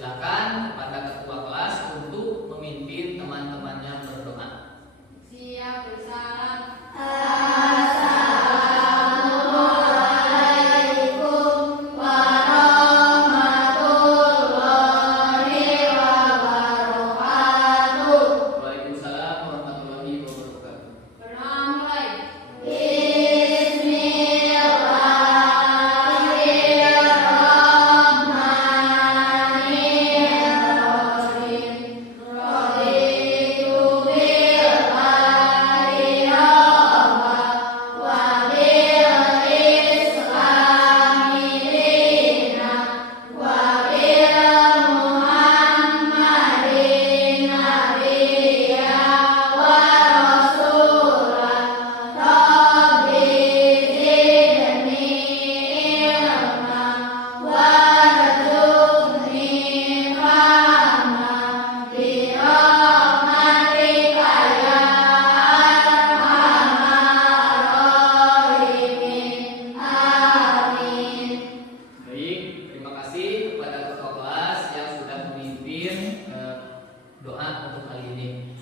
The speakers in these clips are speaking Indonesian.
silakan kepada ketua kelas untuk memimpin teman-temannya berdoa. Siap, bersalam.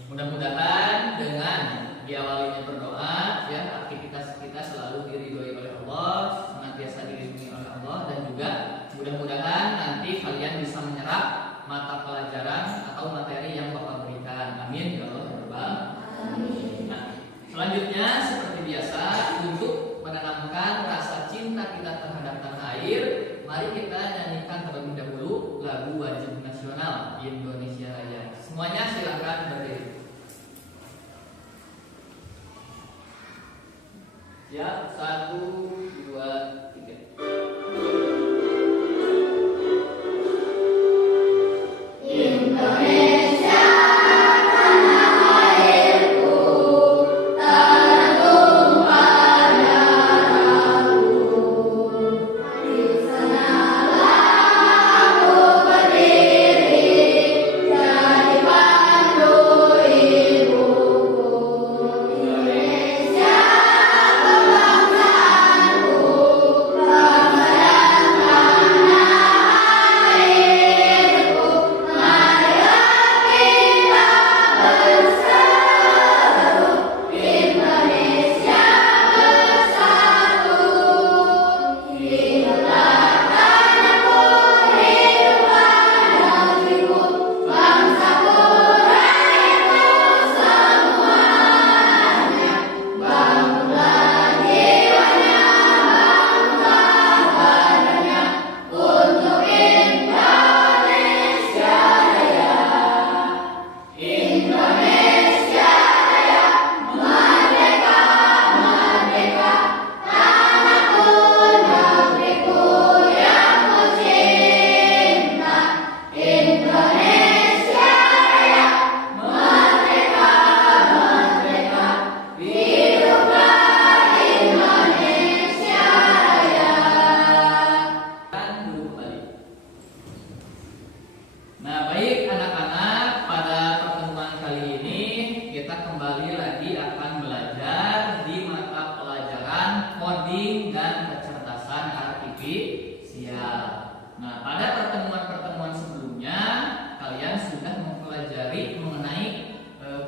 Mudah-mudahan dengan diawalinya berdoa, ya, aktivitas kita selalu diridhoi oleh Allah, senantiasa dilindungi oleh Allah, dan juga mudah-mudahan nanti kalian bisa menyerap mata pelajaran atau materi yang Bapak berikan. Amin ya Allah ya Rabbal alamin. Nah, selanjutnya seperti biasa untuk menanamkan rasa cinta kita terhadap tanah air, mari kita nyanyikan terlebih dahulu lagu wajib nasional Indonesia Raya. Semuanya silakan berdiri. Ya, 1, 2, 3. Indonesia, tanah airku, tertumpah darahku. Di sanalah aku berdiri, jadi pandu ibuku. Indonesia,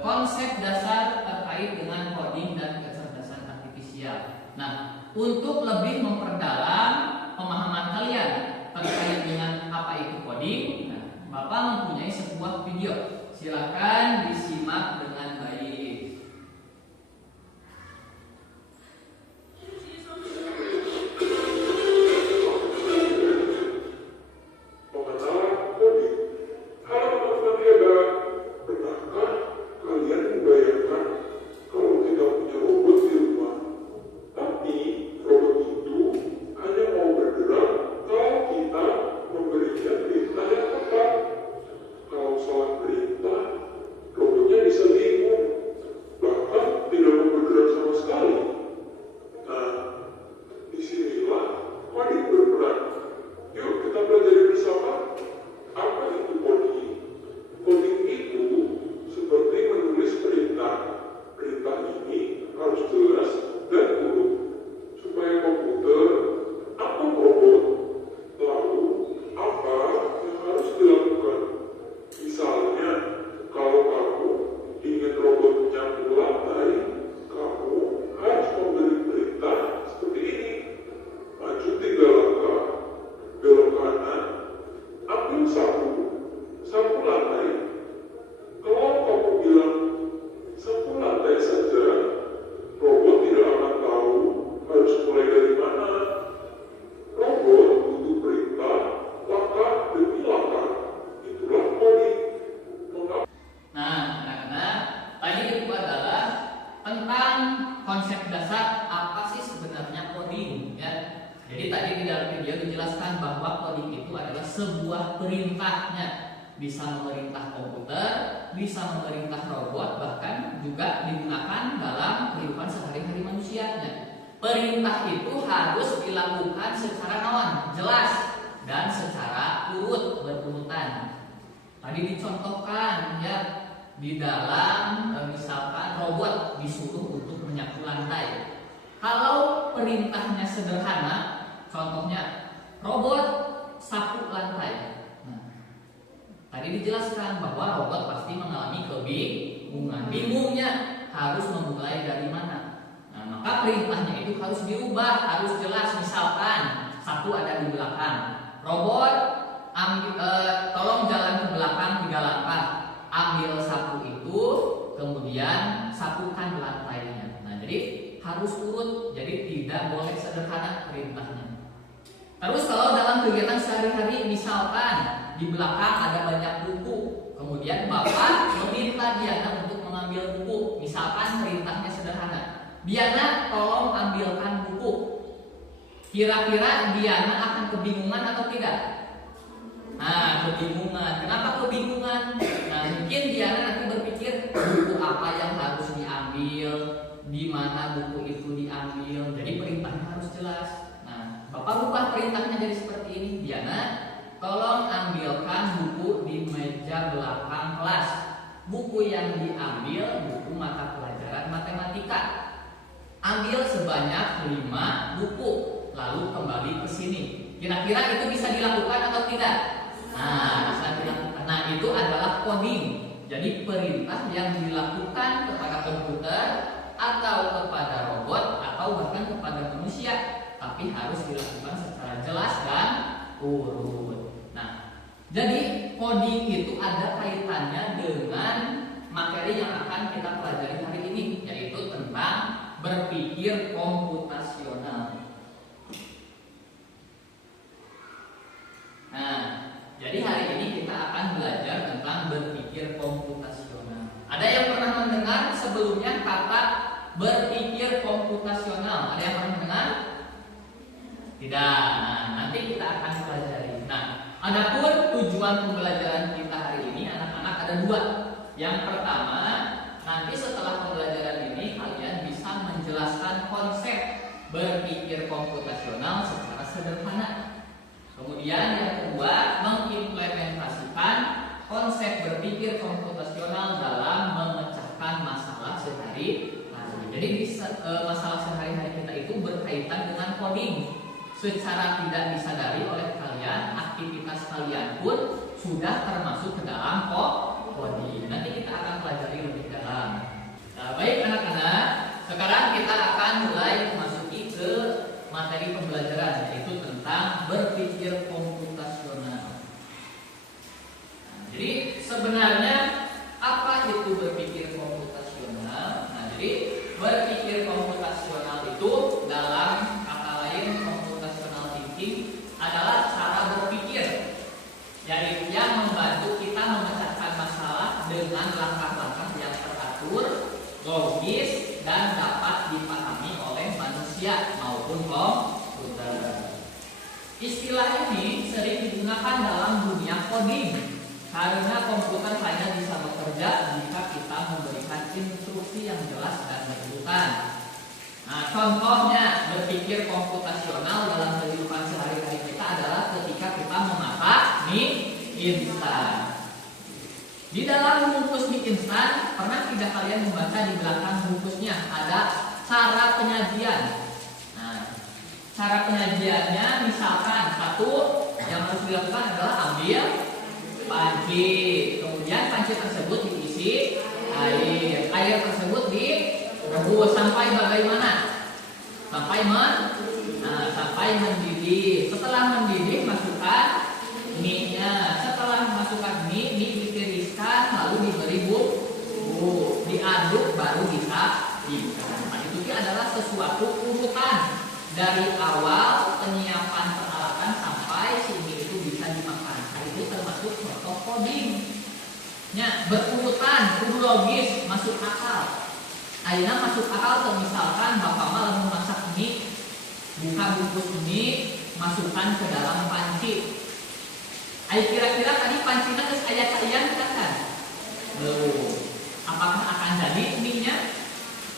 konsep dasar terkait dengan coding dan kecerdasan artifisial. Nah, untuk lebih memperdalam pemahaman kalian terkait dengan apa itu coding, nah, Bapak mempunyai sebuah video. Silakan disimak dengan baik. Bisa memerintahnya, bisa memerintah komputer, bisa memerintah robot, bahkan juga digunakan dalam kehidupan sehari-hari manusianya. Perintah itu harus dilakukan secara nawan, jelas, dan secara urut, berurutan. Tadi dicontohkan ya, di dalam misalkan robot disuruh untuk menyapu lantai. Kalau perintahnya sederhana, contohnya robot sapu lantai. Tadi dijelaskan bahwa robot pasti mengalami kebingungan. Bingungnya harus memulai dari mana? Nah, maka perintahnya itu harus diubah, harus jelas. Misalkan sapu ada di belakang, robot tolong jalan ke belakang 3 langkah, ambil sapu itu, kemudian sapukan lantainya. Nah, jadi harus urut, jadi tidak boleh sederhana perintahnya. Terus kalau dalam kegiatan sehari-hari, misalkan di belakang ada banyak buku, kemudian Bapak meminta Diana untuk mengambil buku. Misalkan perintahnya sederhana, Diana tolong ambilkan buku. Kira-kira Diana akan kebingungan atau tidak? Nah, kebingungan. Kenapa kebingungan? Nah, mungkin Diana nanti berpikir buku apa yang harus diambil, di mana buku itu diambil. Jadi perintahnya harus jelas. Nah, Bapak ubah perintahnya jadi seperti ini. Diana, tolong ambilkan buku di meja belakang kelas. Buku yang diambil buku mata pelajaran matematika. Ambil sebanyak 5 buku, lalu kembali ke sini. Kira-kira itu bisa dilakukan atau tidak? Nah, bisa dilakukan. Nah, itu adalah coding. Jadi perintah yang dilakukan kepada komputer atau kepada robot atau bahkan kepada manusia, tapi harus dilakukan secara jelas dan urut. Jadi coding itu ada kaitannya dengan materi yang akan kita pelajari hari ini, yaitu tentang berpikir komputasional. Nah, jadi hari ini kita akan belajar tentang berpikir komputasional. Ada yang pernah mendengar sebelumnya kata berpikir komputasional? Ada yang pernah mendengar? Tidak. Nah, nanti kita akan pelajari. Nah, adapun tujuan pembelajaran kita hari ini, anak-anak, ada 2. Yang pertama, nanti setelah pembelajaran ini kalian bisa menjelaskan konsep berpikir komputasional secara sederhana. Kemudian yang kedua, mengimplementasikan konsep berpikir komputasional dalam memecahkan masalah sehari-hari. Jadi masalah sehari-hari kita itu berkaitan dengan coding. Secara tidak disadari oleh kalian, aktivitas kalian pun sudah termasuk ke dalam coding. Nanti kita akan pelajari lebih dalam. Nah, baik anak-anak, sekarang kita akan mulai memasuki ke materi pembelajaran, yaitu tentang berpikir komputasional. Nah, jadi sebenarnya apa itu berpikir komputasional? Nah, jadi berpikir komputasional itu dalam kata lain adalah cara berpikir yang membantu kita memecahkan masalah dengan langkah-langkah yang teratur, logis, dan dapat dipahami oleh manusia maupun komputer. Istilah ini sering digunakan dalam dunia coding karena komputer hanya bisa bekerja jika kita memberikan instruksi yang jelas dan berurutan. Nah, contohnya berpikir komputasional dalam kehidupan sehari-hari kita adalah ketika kita memasak mie instan. Di dalam bungkus mie instan, pernah tidak kalian membaca di belakang bungkusnya ada cara penyajian? Nah, cara penyajiannya misalkan satu yang harus dilakukan adalah ambil panci, kemudian panci tersebut diisi air tersebut direbus sampai bagaimana? Sampai mendidih. Setelah mendidih, masukkan mie-nya. Setelah masukkan mie ditiriskan lalu diberi bumbu, diaduk baru disajikan. Nah, itu adalah sesuatu urutan dari awal penyiapan peralatan sampai si mie itu bisa dimakan. Nah, itu termasuk contoh coding. Berurutan, logis, masuk akal. Ayeuna masuk akal misalkan Bapak malah memasak mie, buka bungkus mie, masukkan ke dalam panci. Ayo kira-kira tadi pancingnya geus aya caian kan? Belum. Apakah akan jadi mie-nya?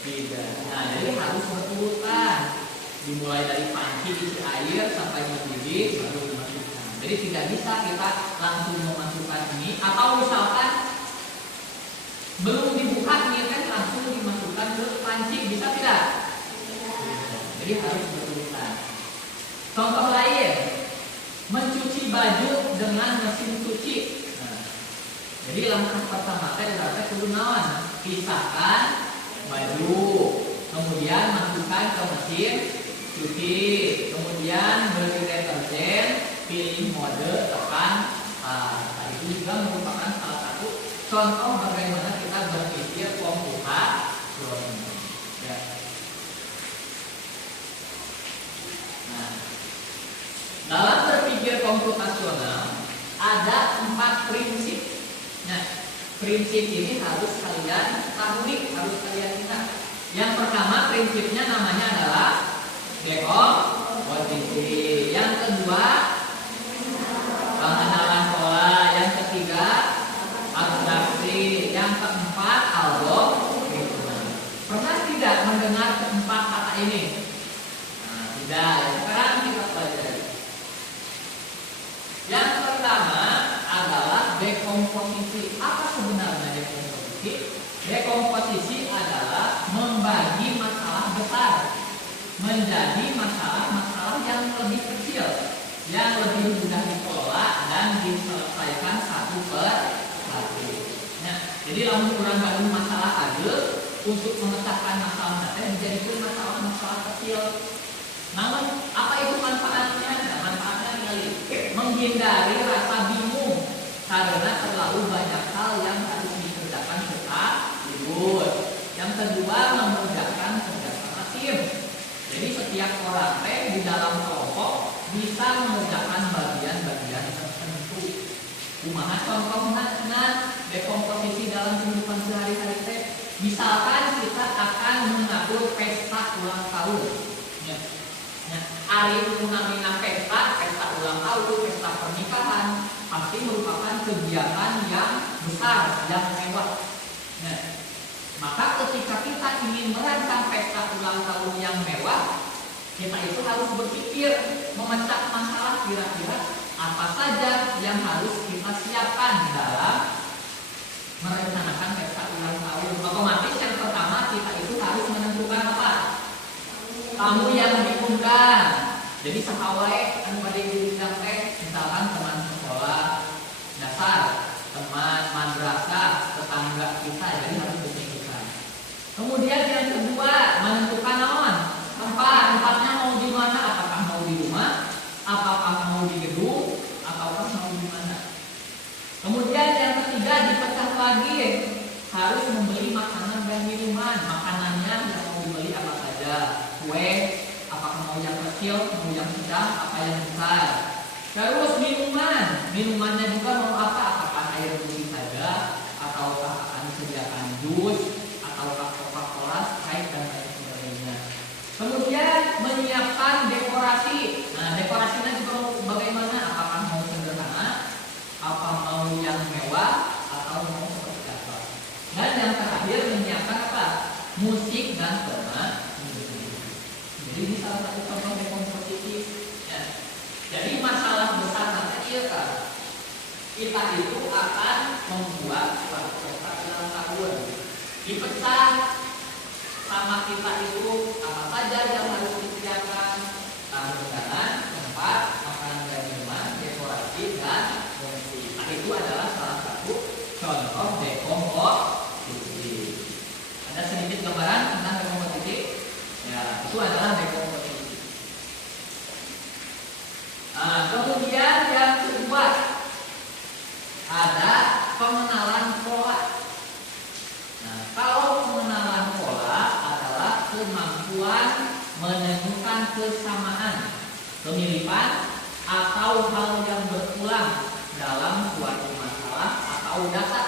Tidak. Nah, jadi harus berurutan. Dimulai dari panci isi air sampai mendidih baru dimasukkan. Jadi tidak bisa kita langsung memasukkan ini, atau misalkan belum dibuka nih kan langsung dimasukkan ke panci, bisa tidak? Jadi harus berurutan. Contoh lain, mencuci baju dengan mesin cuci. Nah, jadi langkah pertama adalah kudu naon? Pisahkan baju, kemudian masukkan ke mesin cuci, kemudian beli deterjen, pilih mode tekan start. Nah, itu juga merupakan salah satu contoh bagaimana kita berpikir komputasional. Ya. Nah, dalam berpikir komputasional ada 4 prinsip. Nah, prinsip ini harus kalian ketahui, harus kalian ingat. Yang pertama prinsipnya namanya adalah dekomposisi. Yang kedua pengenalan pola. Yang ketiga abstraksi. Yang keempat algoritma. Pernah tidak mendengar keempat kata ini? Nah, tidak. Sekarang kita pelajari. Yang pertama adalah dekomposisi. Apa sebenarnya dekomposisi? Dekomposisi adalah membagi masalah besar menjadi masalah-masalah yang lebih kecil, yang lebih mudah dikelola dan diselesaikan satu per satu. Nah, jadi lamun kurang bagi masalah ada untuk memecahkan masalah nanti menjadi masalah-masalah kecil. Namun apa itu manfaatnya? Nah, manfaatnya kali menghindari rasa bingung karena terlalu banyak hal yang harus dikerjakan sekaligus. Yang kedua, memudahkan kerjasama tim. Jadi setiap orang di dalam kelompok bisa mengerjakan bagian-bagian tertentu. Kumaha contohna dekomposisi dalam kehidupan sehari-hari teh. Misalkan kita akan mengatur pesta ulang tahun. Ya. Nah, hari menamina pesta ulang tahun, pesta pernikahan pasti merupakan kegiatan yang besar, yang mewah. Nah, maka ketika kita ingin merancang pesta ulang tahun yang mewah, kita itu harus berpikir memecah masalah kira-kira apa saja yang harus kita siapkan dalam merencanakan pesta ulang tahun. Otomatis yang pertama kita itu harus menentukan apa? Tamu yang diundang. Jadi sahawai anu bade diundang teh misalkan teman sekolah dasar, teman madrasah, tetangga kita, jadi harus ditentukan. Kemudian yang kedua, menentukan naon? Tempatnya mau di mana? Apakah mau di rumah? Apakah mau di gedung? Ataukah mau di mana? Kemudian yang ketiga, dipecah lagi. Harus membeli makanan dan minuman. Makanannya yang mau dibeli apa saja? Kue, apakah mau yang kecil, mau yang sedang, apa yang besar? Terus minumannya juga mau apa? Apakah air putih saja? Ataukah akan disediakan jus? Ataukah Coca-Cola, Sprite dan lain sebagainya. Kemudian menyiapkan dekorasi. Nah, dekorasinya juga bagaimana? Apakah mau sederhana? Apa mau yang mewah? Atau mau seperti apa? Dan yang terakhir menyiapkan apa? Musik dan tema. Jadi ini salah satu contoh dekomposisi. Ya. Jadi masalah besar nanti kan kita itu akan membuat suatu pesta ulang tahun. Dipecah sama kita itu apa saja yang harus disediakan, tamu undangan, tempat, makanan dan minuman, dekorasi dan musik. Nah, itu adalah salah satu contoh dekomposisi. Ada sedikit gambaran tentang dekomposisi. Ya, itu adalah dekomposisi. Nah, kemudian yang kedua ada pengenalan pola. Nah, kalau pengenalan pola adalah kemampuan menemukan kesamaan, kemiripan, atau hal yang berulang dalam suatu masalah atau data,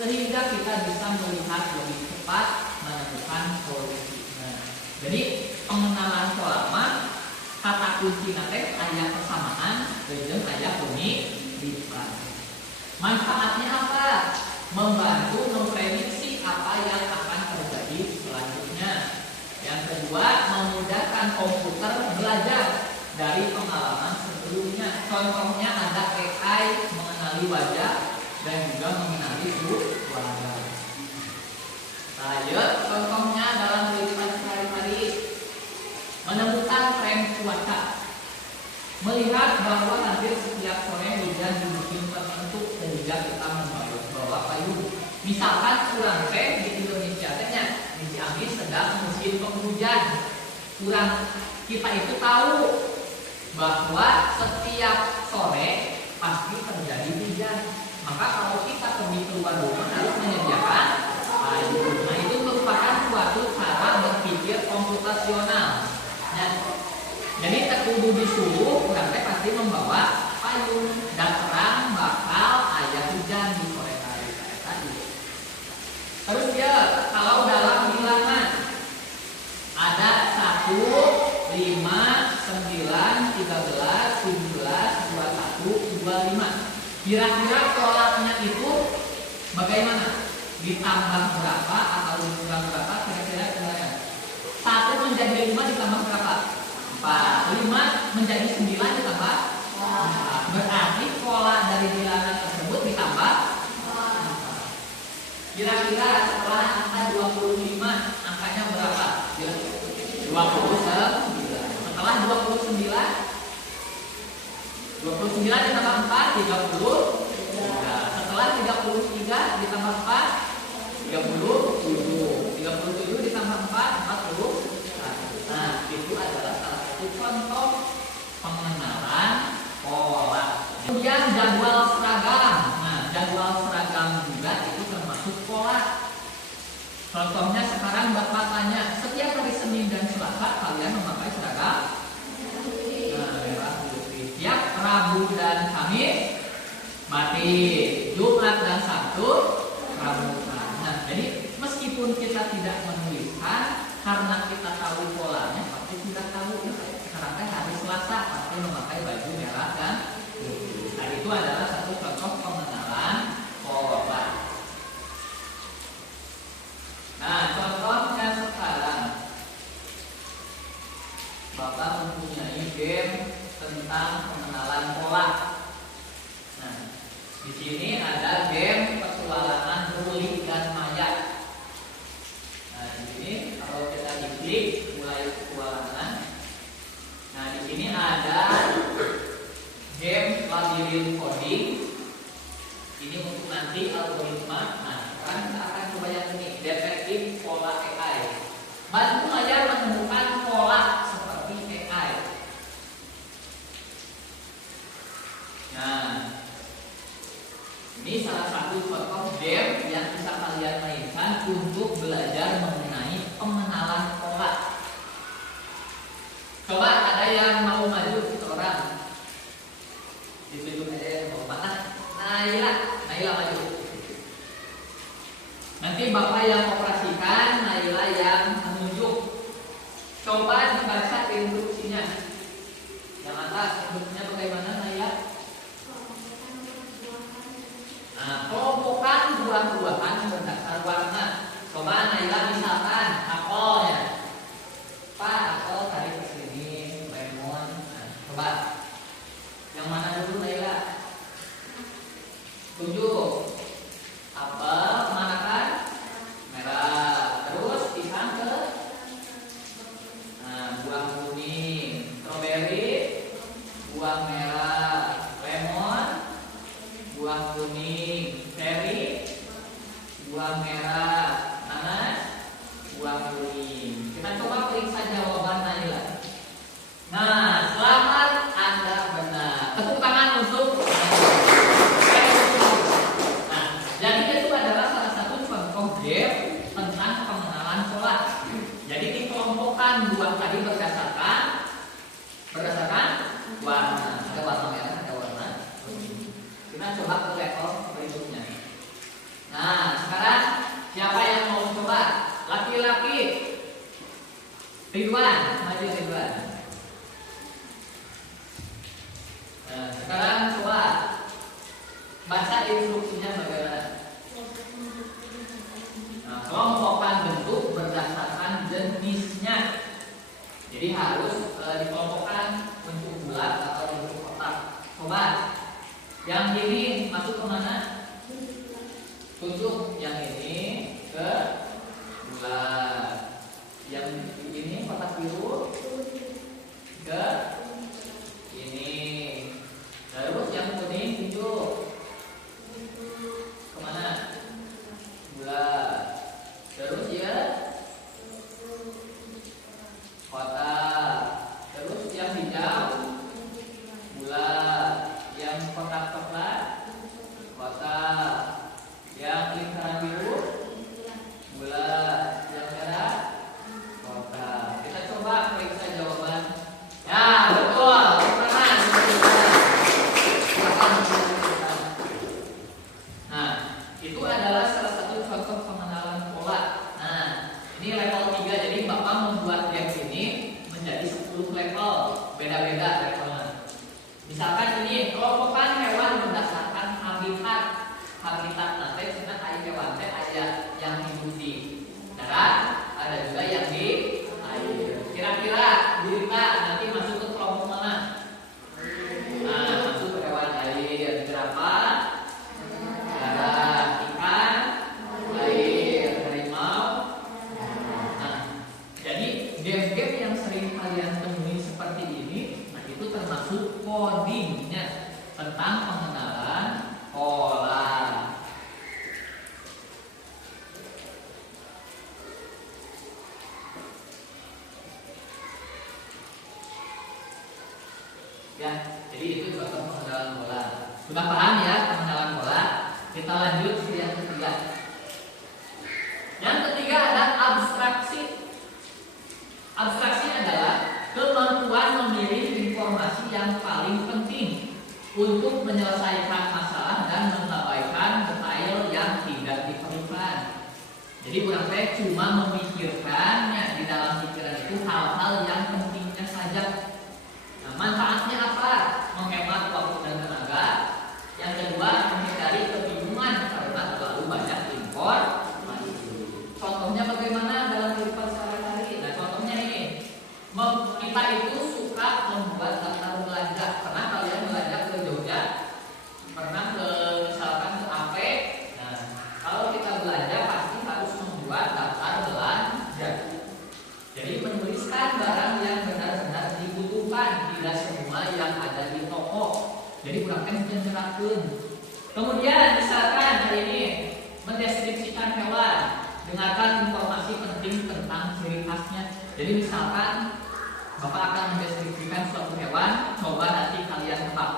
sehingga kita bisa melihat lebih cepat menemukan solusi. Nah, jadi pengenalan pola mah kata kunci nate aya kesamaan jeung aya lipat. Manfaatnya apa? Membantu memprediksi apa yang akan terjadi selanjutnya. Yang kedua, memudahkan komputer belajar dari pengalaman sebelumnya. Contohnya ada AI mengenali wajah dan juga mengenali suara. Nah, contohnya dalam kehidupan sehari-hari, menemukan tren cuaca, melihat bahwa hampir setiap sore hujan di musim tertentu sehingga kita membawa payung. Misalkan kurang teh di Indonesia tehnya di Ciamis sedang musim penghujan. Kita itu tahu bahwa setiap sore pasti terjadi hujan. Maka kalau kita pergi keluar rumah harus menyediakan payung. Nah, itu merupakan suatu cara berpikir komputasional. Nah, jadi terkudu disuruh kurang teh pasti membawa payung dan terang bakal ayat hujan di sore hari kayak tadi. Terus kalau dalam bilangan ada 1, 5, 9, 13, 17, 21, 25. Kira-kira polanya itu bagaimana? Ditambah berapa atau dikurang berapa? Kira-kira gimana? 1 menjadi 5 ditambah berapa? 4. 5 menjadi 9 ditambah 4. Berarti pola dari bilangan tersebut ditambah 4. Kira-kira setelah angka 25 angkanya berapa? 29. Setelah 29 ditambah 4 30. Setelah 33 ditambah 4 37. 37 ditambah 4 40. Nah, itu adalah salah satu contoh pengenalan pola. Kemudian jadwal seragam. Nah, jadwal seragam juga itu termasuk pola. Contohnya sekarang Bapak tanya, setiap hari Senin dan Selasa kalian memakai seragam? Nah, merah putih. Tiap Rabu dan Kamis batik, Jumat dan Sabtu pramuka. Nah, jadi meskipun kita tidak menuliskan, karena kita tahu polanya, pasti sudah tahu sekarang hari Selasa pasti memakai baju merah dan putih. Nah, itu adalah satu contoh pengenalan pola. Nah, contohnya sekarang Bapak mempunyai game tentang pengenalan pola. Nah, di sini ada game petualangan Ruli dan Maya. Nah, di sini kalau kita diklik mulai petualangan. Nah, di sini ada game labirin coding. Ini untuk nanti algoritma. Nah, sekarang kita akan coba yang ini, detektif pola AI. Bantu Maya menemukan pola seperti AI. Nah, ini salah satu contoh game yang bisa kalian mainkan untuk belajar mengenai pengenalan pola. Coba ada yang mau maju seorang. Ditunjuk aja yang mau mana? Naila maju. Nanti Bapak yang operasikan, Naila yang menunjuk. Coba dibaca instruksinya. Yang atas instruksinya bagaimana, Naila? Nah, kelompokan buah-buahan berdasar warna. Coba Naila misalkan apel ya. Pak, apel tarik ke sini, lemon. Nah, coba. Yang mana dulu Naila? Tunjuk. Apel mana kan? Merah. Terus pisang ke? Nah, buah kuning. Strawberry, buah merah. Lemon, buah kuning. Cherry, buah merah. Nanas, buah kuning. Kita coba periksa jawaban Naila. Nah, selamat, Anda benar. Tepuk tangan untuk Nah, jadi itu adalah salah satu contoh game tentang pengenalan pola. Jadi dikelompokkan buah tadi berdasarkan warna. Ada warna merah, ada warna kuning. Kita coba ke level berikutnya. Nah, sekarang siapa yang mau coba? Laki-laki. Ridwan, maju Ridwan. Nah, sekarang coba Baca instruksinya bagaimana? Nah, kelompokan bentuk berdasarkan jenisnya. Jadi harus dikelompokkan bentuk bulat atau bentuk kotak. Coba, yang ini masuk ke mana? Tunjuk yang ini ke bulat. Yang ini kotak biru ke ini. Terus yang kuning tunjuk kemana? Bulat. Terus ya kotak. Terus yang hijau bulat. Yang kotak coklat kotak. Yang lingkaran biru bulat. Yang merah kotak. Kita coba periksa jawaban. Ya betul. Nah, itu adalah salah satu contoh pengenalan pola. Nah, ini level 3. Jadi Bapak membuat games ini menjadi 10 level. Beda-beda levelnya. Misalkan ini kelompokan hewan berdasarkan habitat. Habitat nanti cina aya hewan teh aya yang hidup di darat, ada juga yang di air. Kira-kira Dirta nanti masuk ke kelompok mana? Nah, masuk ke hewan air. Jerapah darat, ikan air, harimau. Nah, jadi game-game yang sering kalian temui seperti ini, nah itu termasuk codingnya tentang pengenalan pola. Ya, jadi itu contoh pengenalan pola. Sudah paham ya pengenalan pola? Kita lanjut ke yang ketiga. Yang ketiga ada abstraksi. Abstraksi adalah kemampuan memilih informasi yang paling penting untuk menyelesaikan masalah dan mengabaikan detail yang tidak diperlukan. Jadi kurang saya cuma memikirkannya di dalam pikiran itu hal-hal yang pentingnya saja. Nah, manfaatnya apa? Menghemat waktu dan tenaga. Yang kedua, menghindari kebingungan karena terlalu banyak informasi. Contohnya bagaimana dalam kehidupan sehari-hari? Nah, contohnya ini. Kita itu suka membuat daftar belanja. Pernah kalian belanja ke Jogja? Pernah ke misalkan ke AP? Nah, kalau kita belanja pasti harus membuat daftar belanja. Jadi menuliskan barang yang benar-benar dibutuhkan, tidak semua yang ada di toko. Jadi kurangkan menjelaskan. Kemudian misalkan hari ini mendeskripsikan hewan, dengarkan informasi penting tentang ciri khasnya. Jadi misalkan Bapak akan mendeskripsikan suatu hewan, coba nanti kalian tebak.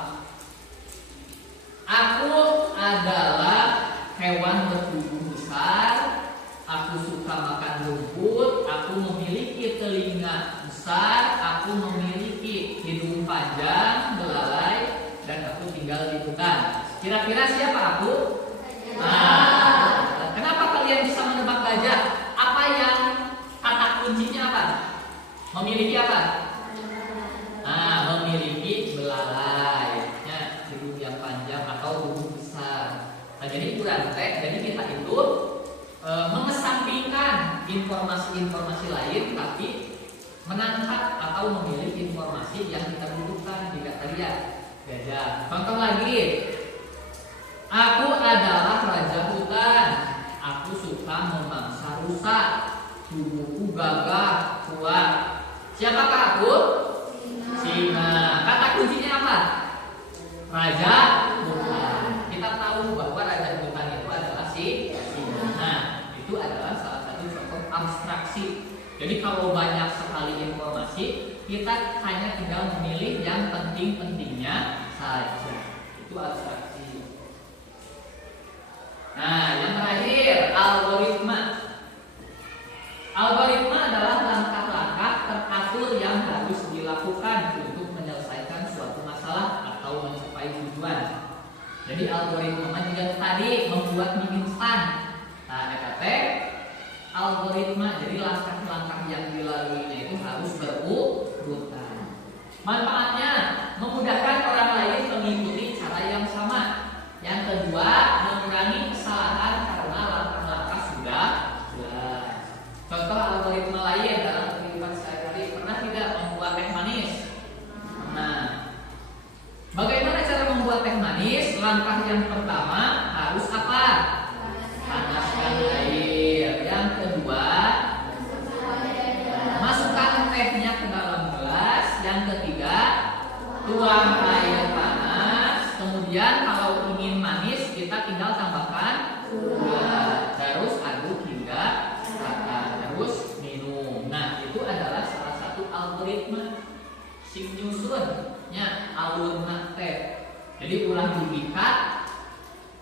Aku adalah hewan bertubuh besar, aku suka makan rumput, aku memiliki telinga besar, aku memiliki hidung panjang, belalai, dan aku tinggal di hutan. Kira-kira siapa aku? Nah, kenapa kalian bisa menebak gajah? Apa yang kata kuncinya apa? Memiliki apa? Nah, memiliki belalai, ya, hidung yang panjang atau tubuh besar. Nah, jadi kurang jadi kita itu mengesampingkan informasi-informasi lain, tapi menangkap atau memilih informasi yang kita butuhkan. Jika tadi gajah. Contoh lagi, aku adalah raja hutan. Aku suka memangsa rusa. Tubuhku gagah, kuat. Siapakah aku? Singa. Kata kuncinya apa? Raja hutan. Kita tahu bahwa raja hutan itu adalah si singa. Nah, itu adalah salah satu contoh abstraksi. Jadi kalau banyak sekali informasi, kita hanya tinggal memilih yang penting-pentingnya saja. Itu abstraksi. Nah, yang terakhir, algoritma. Algoritma adalah langkah-langkah teratur yang harus dilakukan untuk menyelesaikan suatu masalah atau mencapai tujuan. Jadi algoritma juga tadi membuat mie instan. Nah, DKT algoritma, jadi langkah-langkah yang dilaluinya itu harus berurutan. Manfaatnya memudahkan orang lain mengikuti cara yang sama. Yang kedua, mengurangi kesalahan karena langkah-langkah sudah jelas. Contoh algoritma lain dalam kehidupan sehari-hari, pernah tidak membuat teh manis? Nah, bagaimana cara membuat teh manis? Langkah yang pertama harus apa? Panaskan air. Yang kedua, masukkan tehnya ke dalam gelas. Yang ketiga, tuang air panas. Kemudian kalau ingin manis, kita tinggal tambahkan gula. Terus aduk hingga rata. Terus minum. Nah, itu adalah salah satu algoritma sing nyusunnya alurna teh. Jadi ulah diikat,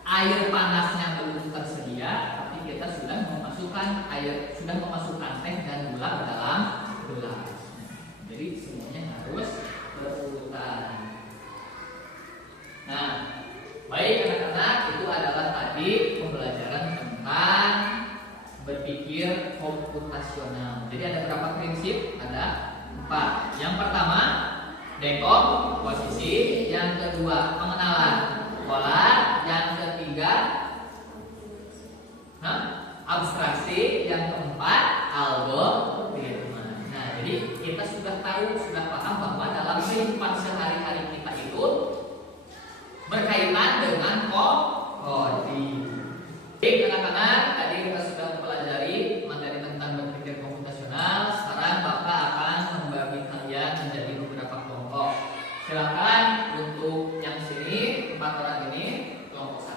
air panasnya belum tersedia, tapi kita sudah memasukkan teh dan gula ke dalam gelas. Jadi semuanya harus berurutan. Nah, baik anak-anak, itu adalah tadi pembelajaran tentang berpikir komputasional. Jadi ada berapa prinsip? Ada 4. Yang pertama, dekomposisi. Yang kedua, pengenalan pola. Yang ketiga, abstraksi. Yang keempat, algoritma. Nah, jadi kita sudah paham bahwa dalam kehidupan sehari-hari kita itu berkaitan dengan coding. Baik anak-anak, tadi kita sudah mempelajari materi tentang berpikir komputasional. Sekarang Bapak akan membagi kalian menjadi beberapa kelompok. Silakan untuk yang sini 4 orang ini kelompok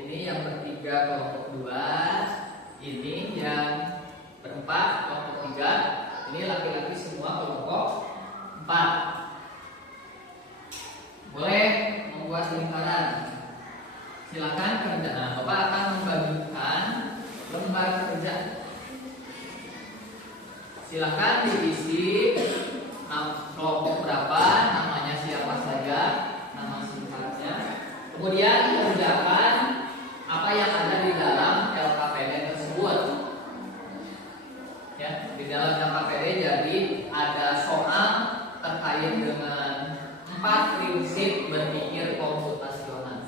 1, ini yang bertiga kelompok 2, ini yang berempat kelompok 3, ini laki-laki semua kelompok 4. Boleh membuat lingkaran. Silakan kerja. Nah, Bapak akan membagikan lembar kerja. Silakan diisi kelompok berapa, namanya siapa saja, nama singkatnya. Kemudian kerjakan apa yang ada di dalam LKPD tersebut. Ya, di dalam LKPD jadi ada soal terkait dengan 4 prinsip berpikir komputasional.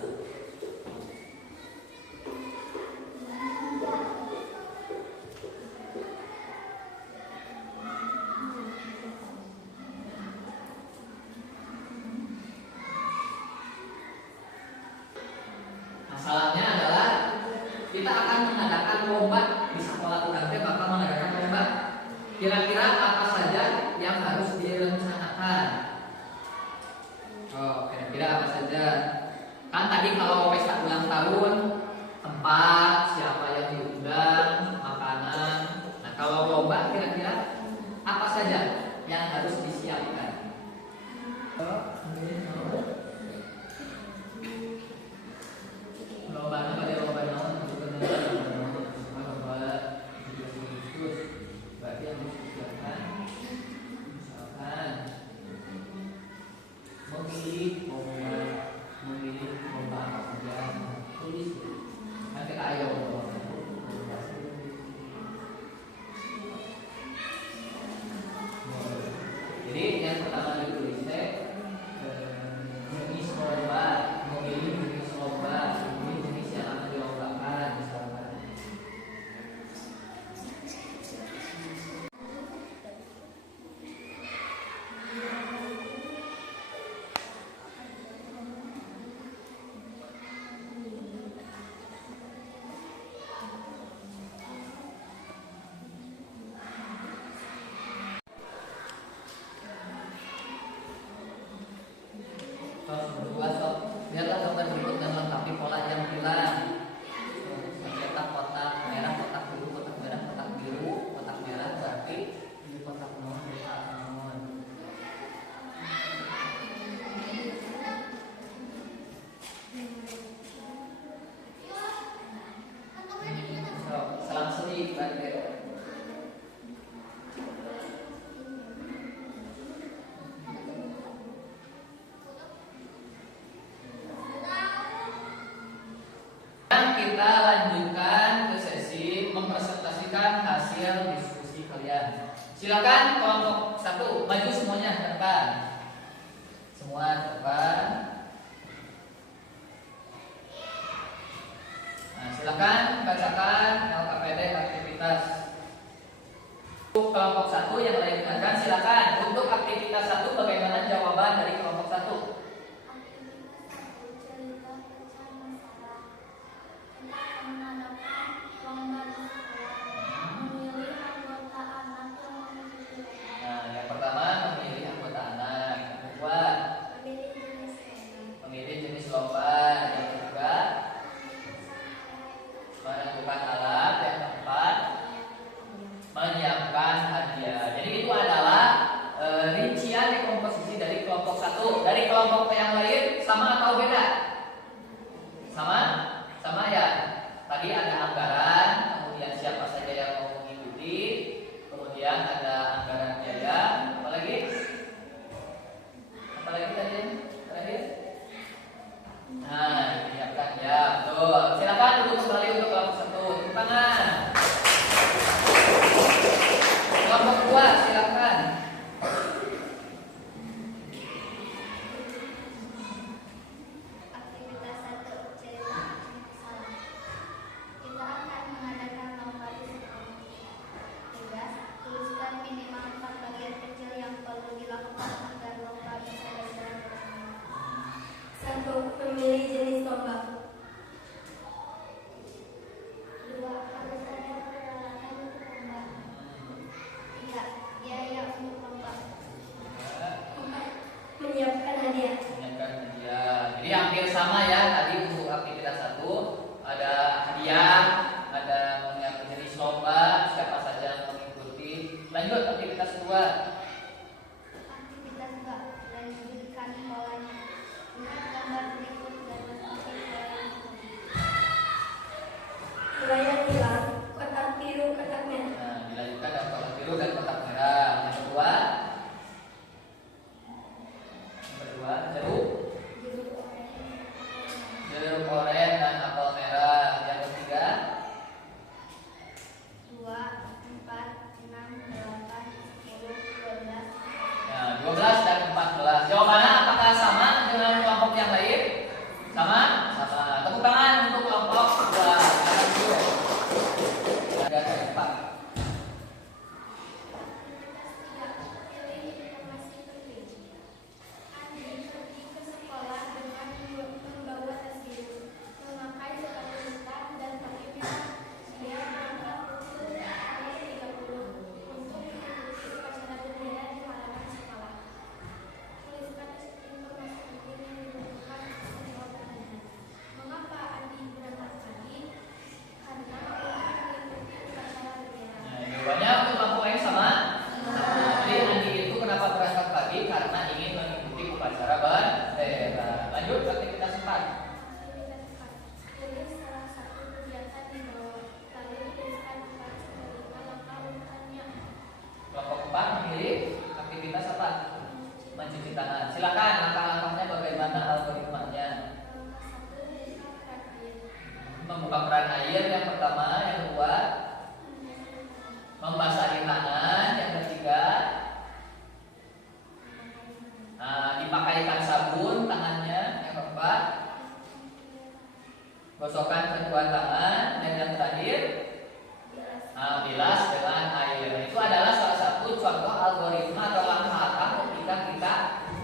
Masalahnya adalah kita akan mengadakan lomba di sekolah kita, bakal mengadakan lomba. Kira-kira apa saja yang harus direncanakan? Oh, kira-kira apa saja? Kan tadi kalau pesta ulang tahun, tempat, siapa yang diundang, makanan. Nah, kalau lomba kira-kira apa saja yang harus disiapkan? Lomba apa dia lomba naon? Lomba khusus. Berarti yang harus disiapkan misalkan memilih lomba apa saja, tulis nanti ayo jadi yang pertama ditulis jenis lomba, memilih jenis lomba, ini jenis yang akan dilombakan misalkan. Lihatlah gambar berikut dan lengkapi pola yang hilang. Cetak kotak merah, kotak biru, kotak merah, kotak biru, kotak merah berarti ini kotak non, kotak non. Salam seri berarti. Kita lanjutkan ke sesi mempresentasikan hasil diskusi kalian. Silakan kelompok 1 maju semuanya ke depan. Semua ke depan. 1 yang lain dengarkan silakan. Untuk aktivitas 1 bagaimana jawaban dari kelompok 1? Nah, yang pertama memilih anggota anak, yang kedua memilih jenis lomba, yang ketiga menentukan alat, yang keempat menyiapkan hadiah. Jadi itu adalah rincian komposisi dari kelompok 1. Dari kelompok yang lain sama atau beda? Sama? Sama ya. Tadi ada anggaran, kemudian siapa saja yang mau mengikuti, kemudian ada anggaran biaya, apalagi? Apalagi tadi terakhir? Nah, disiapkan ya, betul. Silakan duduk kembali untuk kelompok 1. Tepuk tangan. Kelompok 2 silakan. Aktivitas 1, cerita masalah. Kita akan mengadakan lomba di sekolah. Tugas, tuliskan minimal 4 bagian kecil yang perlu dilakukan agar lomba bisa berjalan dengan baik. 1. Memilih jenis lomba. 2. Harus ada peralatan untuk lomba. 3. Biaya untuk lomba. 4. Menyiapkan hadiah. Menyiapkan hadiah. Jadi hampir sama ya tadi untuk aktivitas 1 ada hadiah, ada menyiapkan jenis lomba, siapa saja yang mengikuti. Lanjut aktivitas 2. Aktivitas 2. Lanjutkan polanya. Lihat gambar berikut dan lengkapi pola yang tadi. Pola yang hilang, kotak biru, kotak merah. Nah, dilanjutkan dengan kotak biru dan kotak merah. Yang kedua, jeruk, jeruk oren dan apel merah. Yang ketiga, 2, 4, 6, 8, 10, 12. nah 12 dan 14. Jawabannya apakah sama dengan kelompok yang lain? Sama? Sama. Tepuk tangan untuk kelompok 2. Silakan dulu. Ada tempat. Aktivitas 3. Pilih informasi penting. Andi pergi ke sekolah dengan membawa tas biru, memakai sepatu hitam dan topi merah. Dia berangkat pukul 6.30 untuk mengikuti upacara bendera di halaman sekolah. Tuliskan informasi penting yang dibutuhkan untuk menjawab pertanyaan. Mengapa Andi berangkat pagi? Karena untuk mengikuti upacara bendera. Nah, jawabannya untuk kelompok lain sama? Sama. Jadi Andi itu kenapa berangkat pagi? Karena ingin mengikuti upacara bendera. Lanjut aktivitas 4. Aktivitas 4. Tulis salah satu kegiatan di bawah, lalu tuliskan 4 sampai 5 langkah urutannya. Kelompok 4 memilih aktivitas apa? Mencuci tangan. Silakan langkah-langkahnya bagaimana algoritmanya? Langkah 1, buka keran air. Membuka keran air yang pertama, yang kedua membasahi tangan, yang ketiga dipakaikan sabun tangannya, yang keempat gosokkan kedua tangan, dan yang terakhir bilas dengan air. Itu adalah salah satu contoh algoritma atau langkah-langkah ketika kita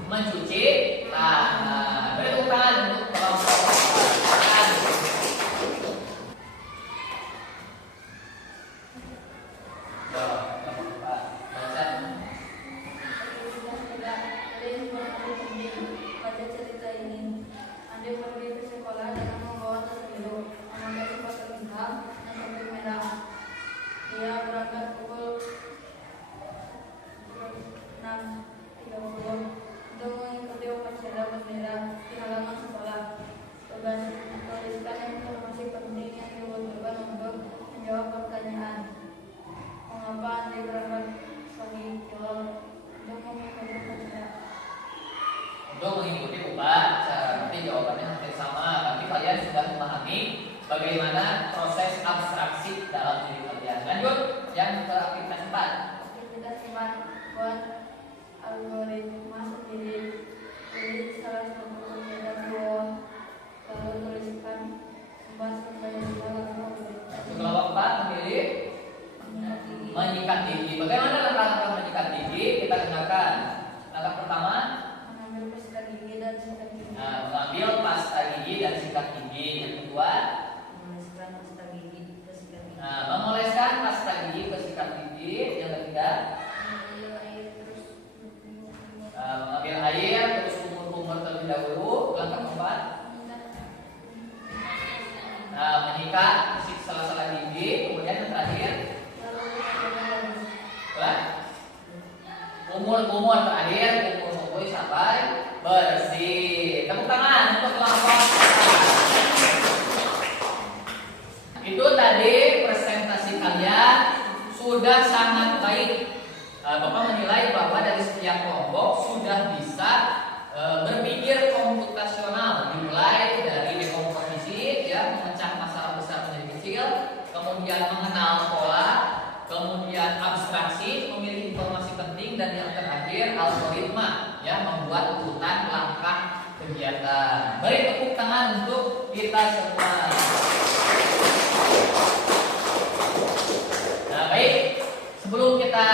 mencuci tangan. Beri tepuk tangan untuk kelompok 4. Pada cerita ini, Andi pergi ke sekolah dengan membawa tas biru, memakai sepatu hitam dan topi merah. Dia berangkat pukul 6.30 untuk mengikuti upacara bendera di halaman sekolah. Tugas, tuliskan informasi penting yang dibutuhkan untuk menjawab pertanyaan. Mengapa Andi berangkat pagi? Jawab untuk mengikuti upacara. Untuk mengikuti upacara, berarti jawabannya hampir sama. Tapi kalian sudah memahami bagaimana proses abstraksi dalam diri kalian. Lanjut yang ke aktivitas 4. Aktivitas 4. Buat algoritma sendiri. Tulis salah satu kegiatan di bawah, lalu tuliskan 4 sampai 5 langkah. Kelompok 4 memilih menyikat gigi. Bagaimana langkah-langkah kumul terakhir, kumul sampai bersih. Tepuk tangan untuk kelompok. Itu tadi presentasi kalian sudah sangat baik. Bapak menilai bahwa dari setiap kelompok sudah bisa berpikir komputasional, dimulai dari dekomposisi, ya, memecah masalah besar menjadi kecil, kemudian mengenal pola, kemudian abstraksi, memilih informasi penting, dan yang terakhir algoritma, ya, membuat urutan langkah kegiatan. Beri tepuk tangan untuk kita semua. Nah, baik, sebelum kita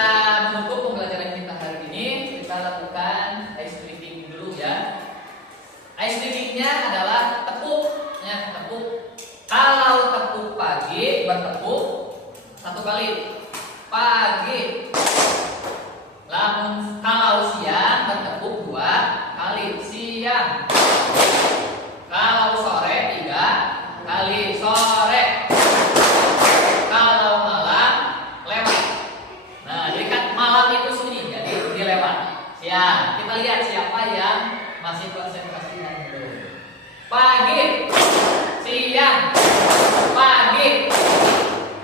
menutup pembelajaran kita hari ini, kita lakukan ice breaking dulu, ya. Ice breakingnya adalah tepuk, ya, tepuk. Kalau tepuk pagi, bertepuk 1 kali. Pagi. Lalu kalau siang bertepuk 2 kali. Siang. Kalau sore 3 kali. Sore. Kalau malam lewat. Nah, jadi kan malam itu sunyi, jadi dilewat. Siang. Kita lihat siapa yang masih konsentrasi dan belum. Pagi. Siang. Pagi.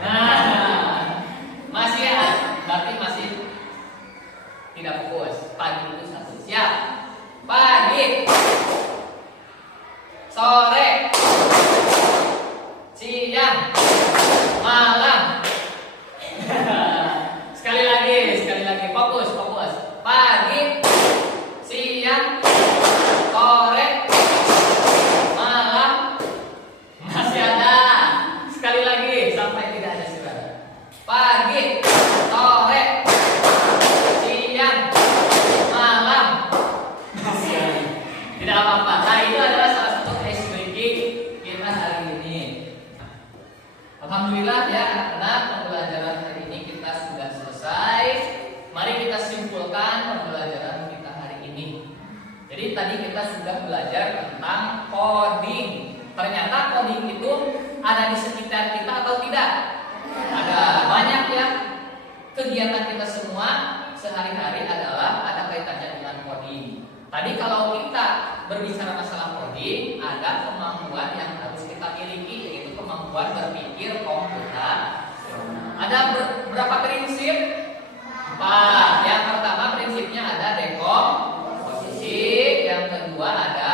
Nah, masih ya, berarti masih tidak fokus. Pagi itu 1. Siap. Pagi. Sore. Siang. Malam. Sekali lagi. Fokus. Pagi. Siang. Sore. Malam. Masih ada. Sekali lagi sampai tidak ada suara. Pagi, sore, siang, malam. Masih ada. Tidak apa-apa. Nah, itu adalah salah satu ice breaking kita hari ini. Alhamdulillah, ya anak-anak, pembelajaran hari ini kita sudah selesai. Mari kita simpulkan pembelajaran kita hari ini. Jadi tadi kita sudah belajar tentang coding. Ternyata coding itu ada di sekitar kita atau tidak? Ada. Banyak ya. Kegiatan kita semua sehari-hari adalah ada kaitannya dengan coding. Tadi kalau kita berbicara masalah coding, ada kemampuan yang harus kita miliki, yaitu kemampuan berpikir komputasional. Ada berapa prinsip? 4. Yang pertama prinsipnya ada dekomposisi, yang kedua ada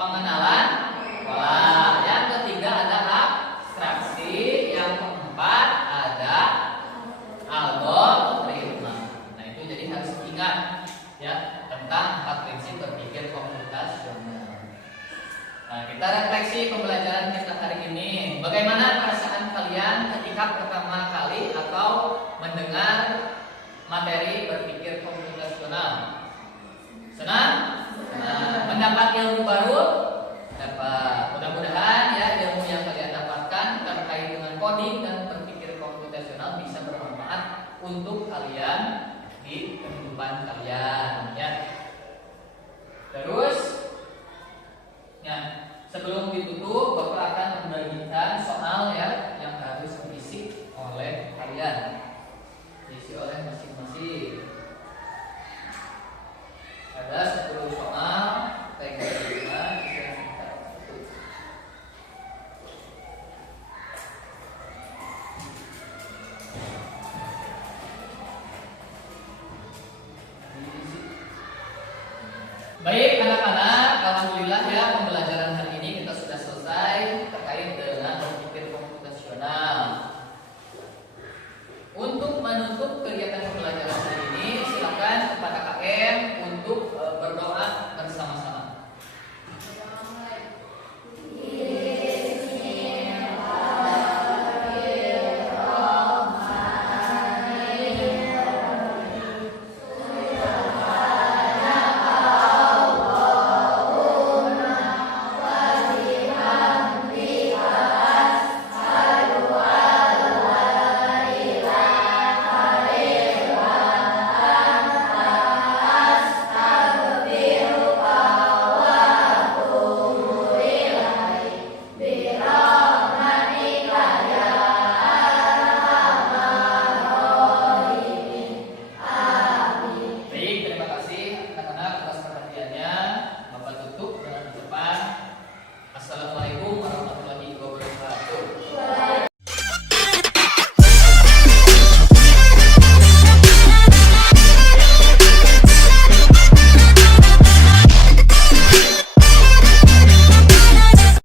pengenalan pola, yang ketiga ada abstraksi, yang keempat ada algoritma. Nah, itu jadi harus ingat, ya, tentang 4 prinsip berpikir komputasional. Nah, kita refleksi pembelajaran kita hari ini. Bagaimana perasaan kalian ketika pertama kali atau mendengar materi berpikir komputasional? Senang? Nah, mendapat ilmu baru? Dapat. Mudah-mudahan ya ilmu yang kalian dapatkan terkait dengan coding dan berpikir komputasional bisa bermanfaat untuk kalian di kehidupan kalian, ya. Terus, ya, sebelum ditutup, Bapak akan membagikan soal, ya, yang harus diisi oleh kalian, diisi oleh masing-masing. Ada 10 soal, baik anak-anak, alhamdulillah ya pembelajaran